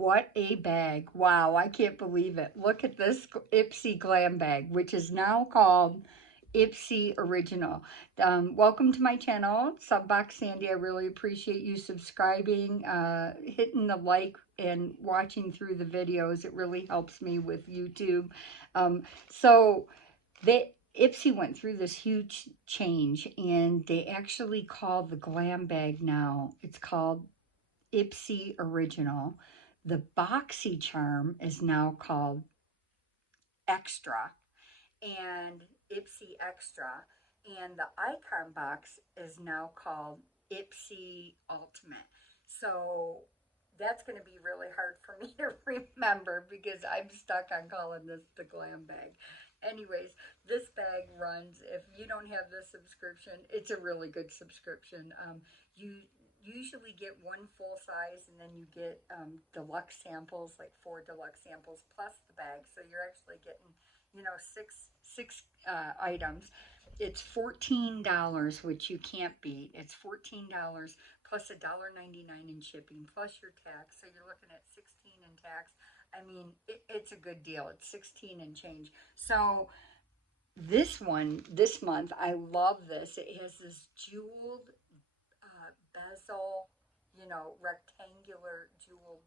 What a bag. Wow, I can't believe it. Look at this Ipsy glam bag, which is now called Ipsy Original. Welcome to my channel, Subbox Sandy. I really appreciate you subscribing, hitting the like, and watching through the videos. It really helps me with YouTube. So Ipsy went through this huge change, and they actually call the glam bag now. It's called Ipsy Original. The Boxy Charm is now called Extra and Ipsy Extra. And the Icon Box is now called Ipsy Ultimate. So that's going to be really hard for me to remember because I'm stuck on calling this the glam bag. Anyways, this bag runs, if you don't have this subscription, it's a really good subscription. You usually get one full size and then you get deluxe samples, like 4 deluxe samples plus the bag. So you're actually getting, six items. It's $14, which you can't beat. It's $14 plus $1.99 in shipping plus your tax. So you're looking at 16 in tax. I mean, it's a good deal. It's 16 and change. So this one, this month, I love this. It has this jeweled bezel, rectangular jeweled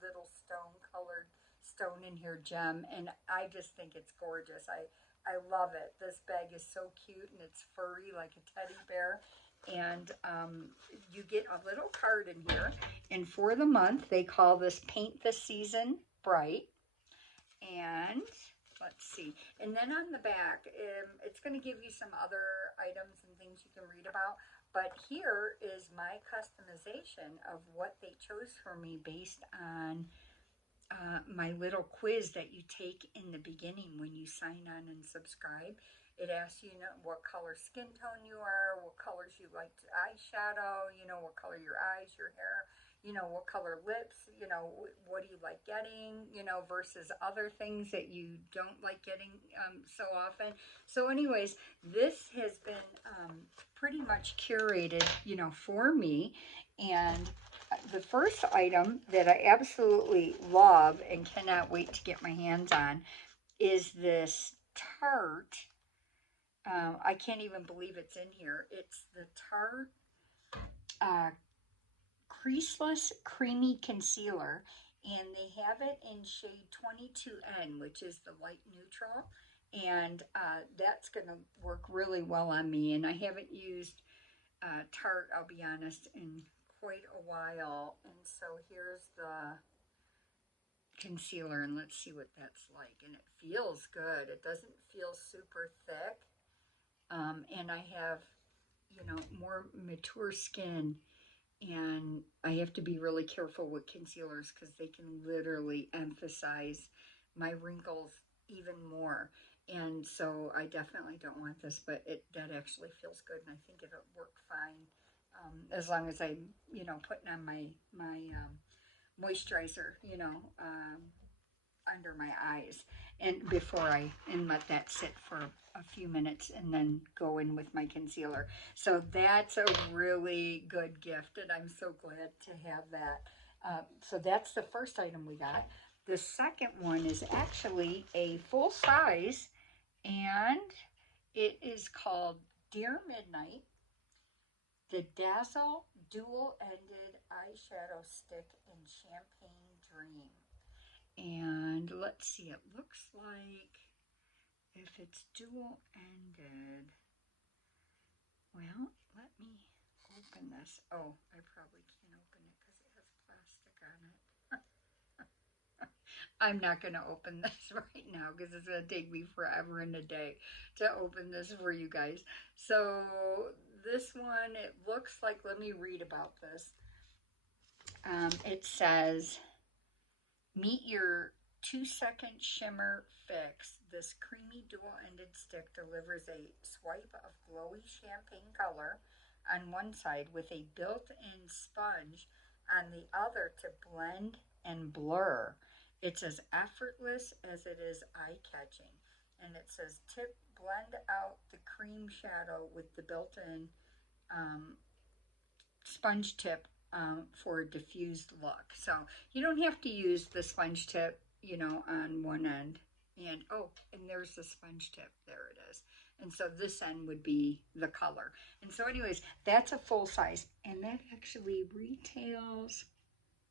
little stone colored stone in here gem, and I just think it's gorgeous. I love it. This bag is so cute and it's furry like a teddy bear. And you get a little card in here, and for the month they call this Paint the Season Bright. And let's see, and then on the back, it's going to give you some other items and things you can read about. But here is my customization of what they chose for me based on my little quiz that you take in the beginning when you sign on and subscribe. It asks you, what color skin tone you are, what colors you like to eyeshadow, what color your eyes, your hair, what color lips, what do you like getting, versus other things that you don't like getting so often. So anyways, this has been pretty much curated, for me. And the first item that I absolutely love and cannot wait to get my hands on is this Tarte. I can't even believe it's in here. It's the Tarte uh, Creaseless Creamy Concealer, and they have it in shade 22N, which is the light neutral, and that's going to work really well on me. And I haven't used Tarte, I'll be honest, in quite a while. And so here's the concealer, and let's see what that's like. And it feels good. It doesn't feel super thick. And I have, more mature skin, and I have to be really careful with concealers because they can literally emphasize my wrinkles even more. And so I definitely don't want this, but that actually feels good, and I think it'll work fine as long as I'm, putting on my moisturizer, under my eyes, and before and let that sit for a few minutes and then go in with my concealer. So that's a really good gift, and I'm so glad to have that. So that's the first item we got. The second one is actually a full size, and it is called Dear Midnight, the Dazzle Dual-Ended Eyeshadow Stick in Champagne Dream. And let's see, it looks like if it's dual-ended, well, let me open this. Oh, I probably can't open it because it has plastic on it. I'm not going to open this right now because it's going to take me forever and a day to open this for you guys. So this one, it looks like, let me read about this. It says, meet your 2-second shimmer fix. This creamy dual-ended stick delivers a swipe of glowy champagne color on one side with a built-in sponge on the other to blend and blur. It's as effortless as it is eye-catching. And it says, tip, blend out the cream shadow with the built-in sponge tip for a diffused look. So you don't have to use the sponge tip, you know, on one end. And oh, and there's the sponge tip. There it is. And so this end would be the color. And so anyways, that's a full size. And that actually retails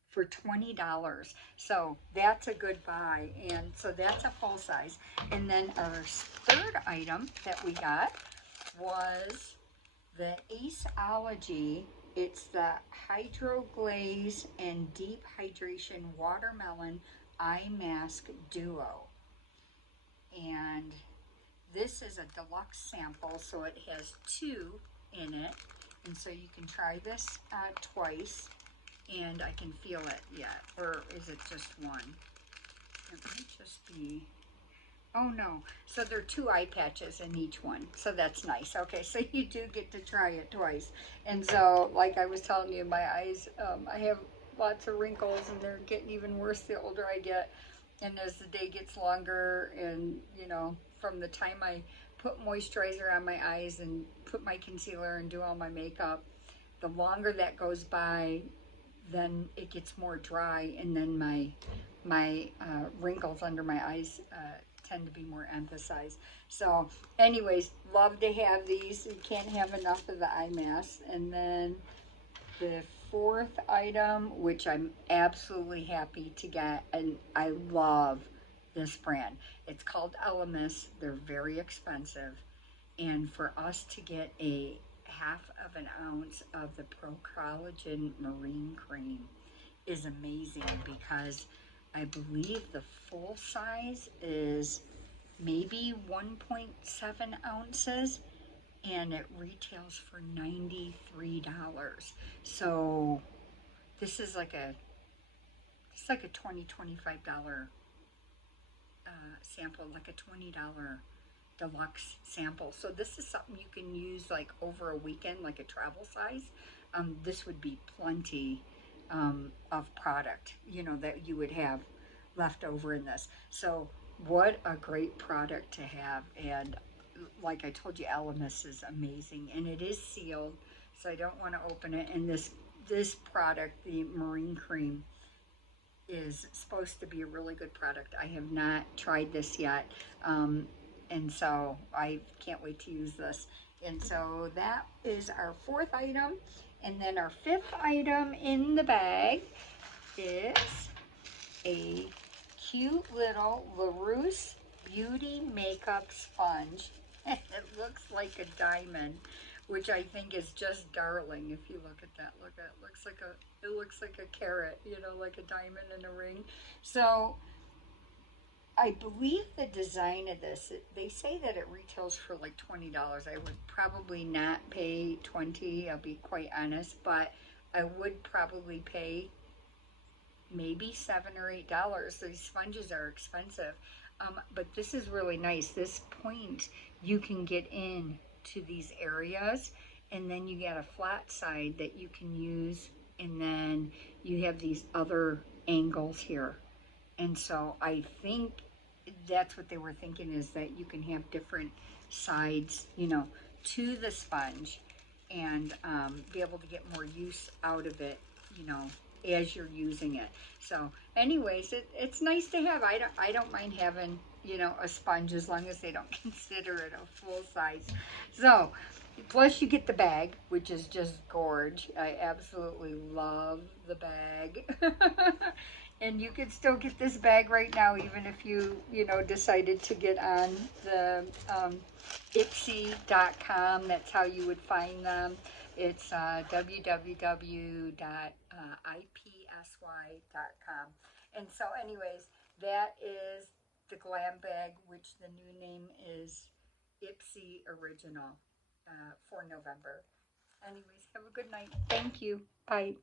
for $20. So that's a good buy. And so that's a full size. And then our third item that we got was the Aceology. It's the Hydro Glaze and Deep Hydration Watermelon Eye Mask Duo. And this is a deluxe sample, so it has 2 in it. And so you can try this twice, and I can feel it yet. Or is it just one? It might just be... Oh no, so there are 2 eye patches in each one, so that's nice. Okay, so you do get to try it twice. And so, like I was telling you, my eyes, I have lots of wrinkles, and they're getting even worse the older I get. And as the day gets longer, and you know, from the time I put moisturizer on my eyes and put my concealer and do all my makeup, the longer that goes by, then it gets more dry, and then my wrinkles under my eyes tend to be more emphasized. So anyways, love to have these. You can't have enough of the eye mask. And then the fourth item, which I'm absolutely happy to get, and I love this brand. It's called Elemis. They're very expensive. And for us to get a half of an ounce of the Pro Collagen Marine Cream is amazing, because I believe the full size is maybe 1.7 ounces, and it retails for $93. So this is like a $20-$25 sample, like a $20 deluxe sample. So this is something you can use like over a weekend, like a travel size. This would be plenty of product, you know, that you would have left over in this. So what a great product to have. And like I told you, Elemis is amazing, and it is sealed, so I don't want to open it. And this product, the Marine Cream, is supposed to be a really good product. I have not tried this yet, and so I can't wait to use this. And so that is our fourth item. And then our fifth item in the bag is a cute little LaRousse Beauty Makeup Sponge. It looks like a diamond, which I think is just darling. If you look at that, it looks like a carrot, you know, like a diamond in a ring. So I believe the design of this, they say that it retails for like $20. I would probably not pay $20, I'll be quite honest, but I would probably pay maybe $7 or $8. These sponges are expensive, but this is really nice. This point, you can get in to these areas, and then you get a flat side that you can use, and then you have these other angles here. And so I think that's what they were thinking, is that you can have different sides, you know, to the sponge, and be able to get more use out of it, you know, as you're using it. So anyways, it's nice to have. I don't mind having, you know, a sponge, as long as they don't consider it a full size. So plus you get the bag, which is just gorge. I absolutely love the bag. And you can still get this bag right now, even if you know, decided to get on the Ipsy.com. That's how you would find them. It's www.ipsy.com. And so anyways, that is the Glambag, which the new name is Ipsy Original, for November. Anyways, have a good night. Thank you. Bye.